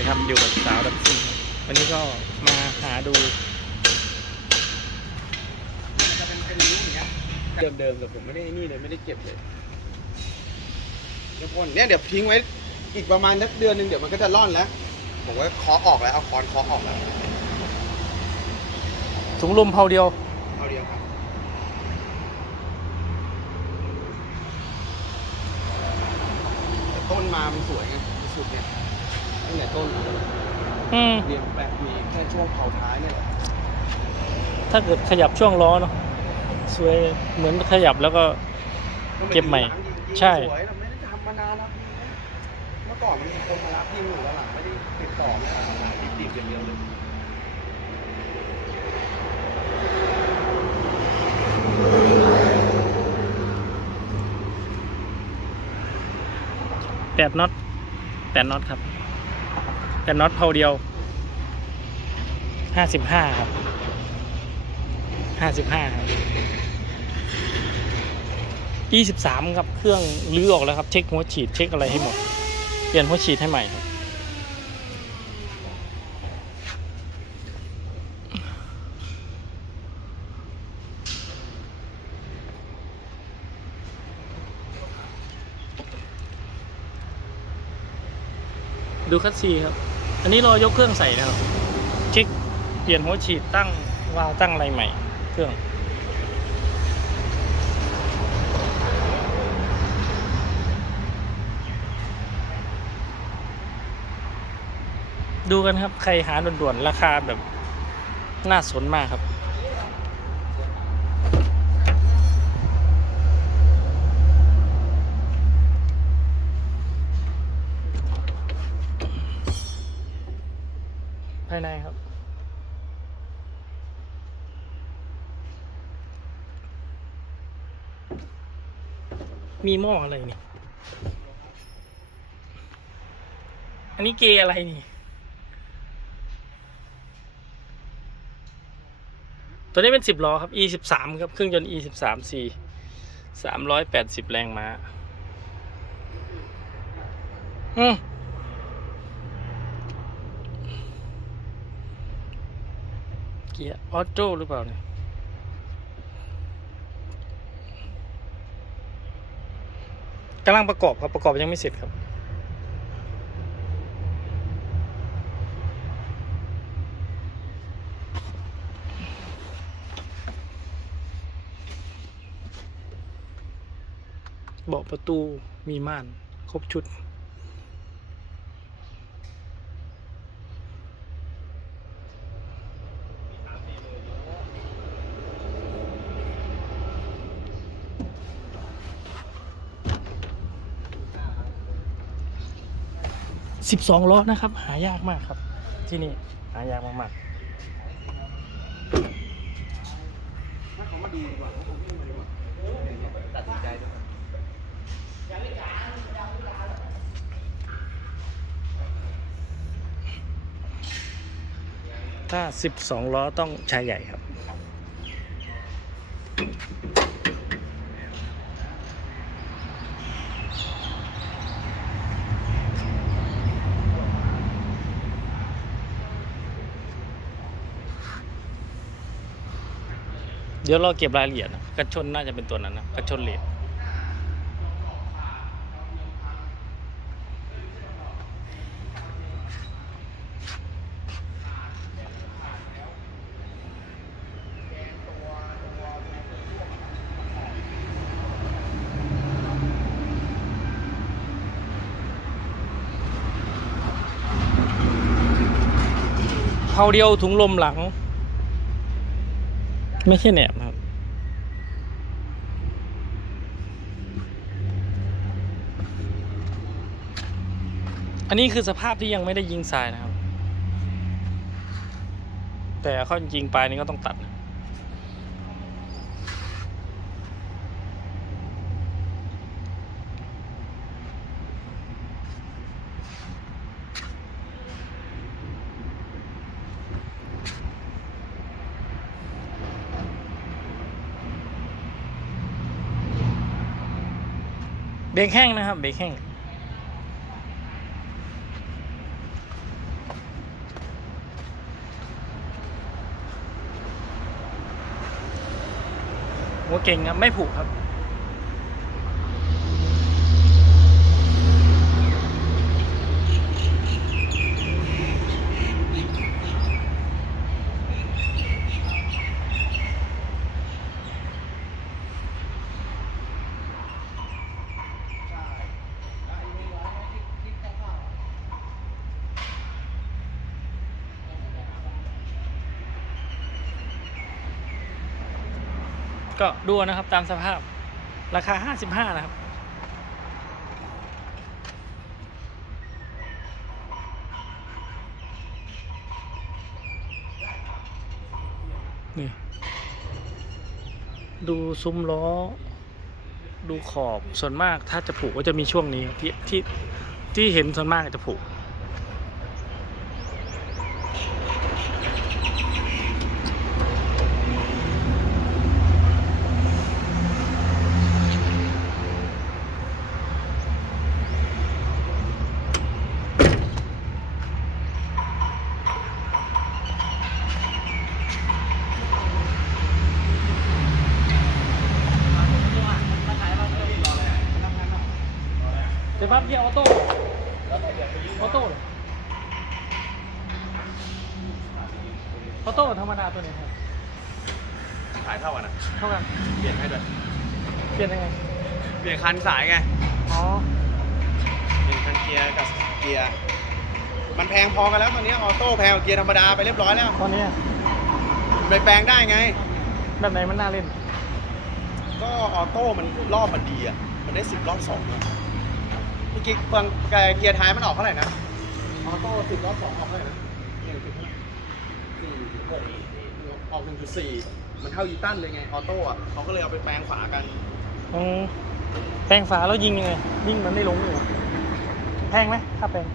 ดีครับอยู่กับสาวดับซิ่งครับวันนี้ก็มาหาดูจะเป็นเป็นนิ้วอย่างเงี้ยเดิมๆแต่ผมไม่ได้นี่เลยไม่ได้เก็บเลยเดี๋ยวพ่นเนี่ยเดี๋ยวทิ้งไว้อีกประมาณนักเดือนหนึ่งเดี๋ยวมันก็จะร่อนแล้วผมก็เคาะออกแล้วเอาค้อนเคาะออกแล้วถุงลมเผาเดียวเอาเดียวครับแต่ต้นมามันสวยไงสุดเนี่ยตั้ง แต่ต้นมาอืม เรียงแปะมีแค่ช่วงเผาท้ายเนี่ยแหละถ้าเกิดขยับช่วงล้อเนาะสวยเหมือนขยับแล้วก็ เก็บใหม่ใช่ สวยเราไม่ได้ทำมานานแล้วพี่เมื่อก่อนมันมีคนมารับที่อยู่แล้วหลังไม่ได้ติดต่อไม่ได้ติดอย่างเดียวเลยแปดน็อตแปดน็อตครับ แปดน็อตเผาเดียวห้าสิบห้าครับห้าสิบห้าครับยี่สิบสามครับเครื่องลื้อออกแล้วครับ เช็คหัวฉีดเช็คอะไรให้หมด เปลี่ยนหัวฉีดให้ใหม่ครับดูคัสซีครับ อันนี้รอยกเครื่องใส่นะครับเช็คเปลี่ยนหัวฉีดตั้งวาล์วตั้งอะไรใหม่ เครื่อง ดูกันครับใครหาด่วนๆราคาแบบน่าสนมากครับ ภายในครับ มีหม้ออะไรนี่ อันนี้เกย์อะไรนี่ ตัวนี้เป็นสิบล้อครับ e สิบสามครับ เครื่องยนต์ e สิบสาม c สามร้อยแปดสิบแรงม้า อืม กียร์ออโต้หรือเปล่าเนี่ยกำลังประกอบครับประกอบยังไม่เสร็จครับเบาะประตูมีม่าน ครบชุด สิบสองล้อนะครับ หายากมากครับ ที่นี่หายากมากมากว่าเขาคงไม่มาดีกว่าตัดสินใจด้วยๆถ้าสิบสองล้อต้องชายใหญ่ครับ ดี๋ยวเราเก็บรายละเอียดนะกระชนน่าจะเป็นตัวนั้นนะกระชนเหล็กเผาเดียวถุงลมหลัง ไม่ใช่แหนบครับ อันนี้คือสภาพที่ยังไม่ได้ยิงทรายนะครับ แต่ข้อจริงปลายนี้ก็ต้องตัด บรกแห้งนะครับเบรกแห้งโอเก่งครับ ไม่ผูกครับ ก็ดูนะครับตามสภาพราคา 55 นะครับ นี่ ดูซุ้มล้อ ดูขอบส่วนมากถ้าจะผูกก็จะมีช่วงนี้ที่ที่ที่เห็นส่วนมากจะผูก เดี๋ยวปั๊บเกียร์ออโต้ออโต้เลยออโต้ธรรมดาตัวนี้ครับสายเท่ากันนะเท่ากันเปลี่ยนให้ด้วยเปลี่ยนยังไงเปลี่ยนคันสายไงอ๋อเปลี่ยนคันเกียร์กับเกียร์มันแพงพอกันแล้วตอนนี้ออโต้แพงกว่าเกียร์ธรรมดาไปเรียบร้อยแล้วตอนนี้ไปแปลงได้ไง แบบไหนมันน่าเล่น ก็ออโต้มันรอบมันดีอะมันได้สิบรอบสองอะ พี่กิ๊กเฟืองเกียร์ท้ายมันออกเท่าไหร่นะ ออโต้สิบรอบสองออกเท่าไหร่นะหนึ่งจุดเท่าไหร่สี่หกออกหนึ่งจุดสี่มันเท่าอีตันเลยไง ออโต้อะเขาก็เลยเอาไปแปลงฝากันอืมแปลงฝาแล้วยิงยังไง ยิงมันไม่ลงเลยแพงไหมถ้าแปลง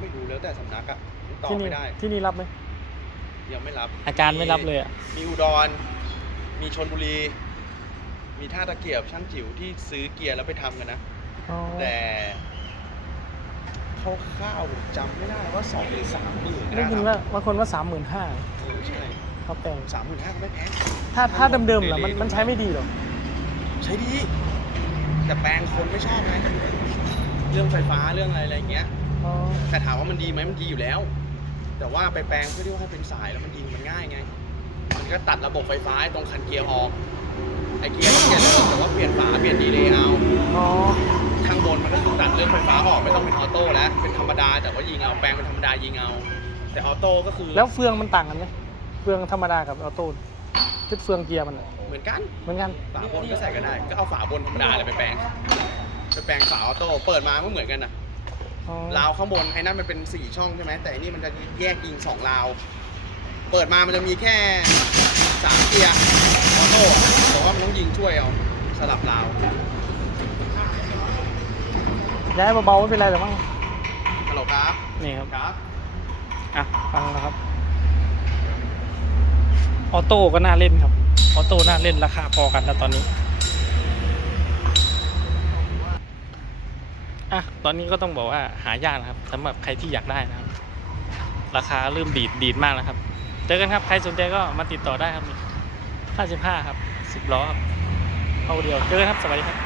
ไม่ดูแล้วแต่สำนักอะตอบที่นี่ไม่ได้ ที่นี่รับไหม ยังไม่รับอาจารย์ไม่รับเลยอะมีอุดร มีชนบุรี มีท่าตะเกียบช่างจิ๋วที่ซื้อเกียร์แล้วไปทำกันนะอ๋อ แต่คร่าวๆผมจำไม่ได้ว่าสองหรือสามหมื่นได้ยินว่าบางคนว่าสามหมื่นห้าเออใช่เขาแปลงสามหมื่นห้าก็ไม่แพงถ้าถ้าเดิมๆเหรอมันมันใช้ไม่ดีหรอ ใช้ดี แต่แปลงคนไม่ชอบไงเรื่องไฟฟ้าเรื่องอะไรอะไรอย่างเงี้ยอ๋อแต่ถามว่ามันดีไหมมันดีอยู่แล้ว แต่ว่าไปแปลงเพื่อที่ว่าให้เป็นสายแล้วมันยิงมันง่ายไง มันก็ตัดระบบไฟฟ้าไอ้ตรงคันเกียร์ออกไอ้เกียร์ก็เกียร์เดิมแต่ว่าเปลี่ยนฝาเปลี่ยนดีเลย์เอาอ๋อ ข้างบนมันก็คือตัดเรื่องไฟฟ้าออกไม่ต้องเป็นออโต้แล้วเป็นธรรมดาแต่ว่ายิงเอาแปลงเป็นธรรมดายิงเอา แต่ออโต้ก็คือแล้วเฟืองมันต่างกันไหมเฟืองธรรมดากับออโต้ชุดเฟืองเกียร์มันอะเหมือนกันเหมือนกัน ฝาบนก็ใส่ก็ได้ ก็เอาฝาบนธรรมดาเลยไปแปลงไปแปลงฝาออโต้เปิดมาก็เหมือนกันนะอ๋อราวข้างบนไอ้นั่นมันเป็นสี่ช่องใช่ไหมแต่อันนี้มันจะแยกยิงสองราว เปิดมามันจะมีแค่สามเกียร์ออโต้อะแต่ว่ามันต้องยิงช่วยเอาสลับราว ย้ายเบาๆไม่เป็นไรหรอกมั้งฮัลโหลครับ นี่ครับ ครับ อะ ฟังนะครับ ออโต้ก็น่าเล่นครับ ออโต้น่าเล่นราคาพอกันแล้วตอนนี้ อะ ตอนนี้ก็ต้องบอกว่าหายากนะครับสำหรับใครที่อยากได้นะครับ ราคาเริ่มดีดดีดมากแล้วครับ เจอกันครับ ใครสนใจก็มาติดต่อได้ครับนี่55ครับ10ล้อครับเอาเดียว เจอกันครับ สวัสดีครับ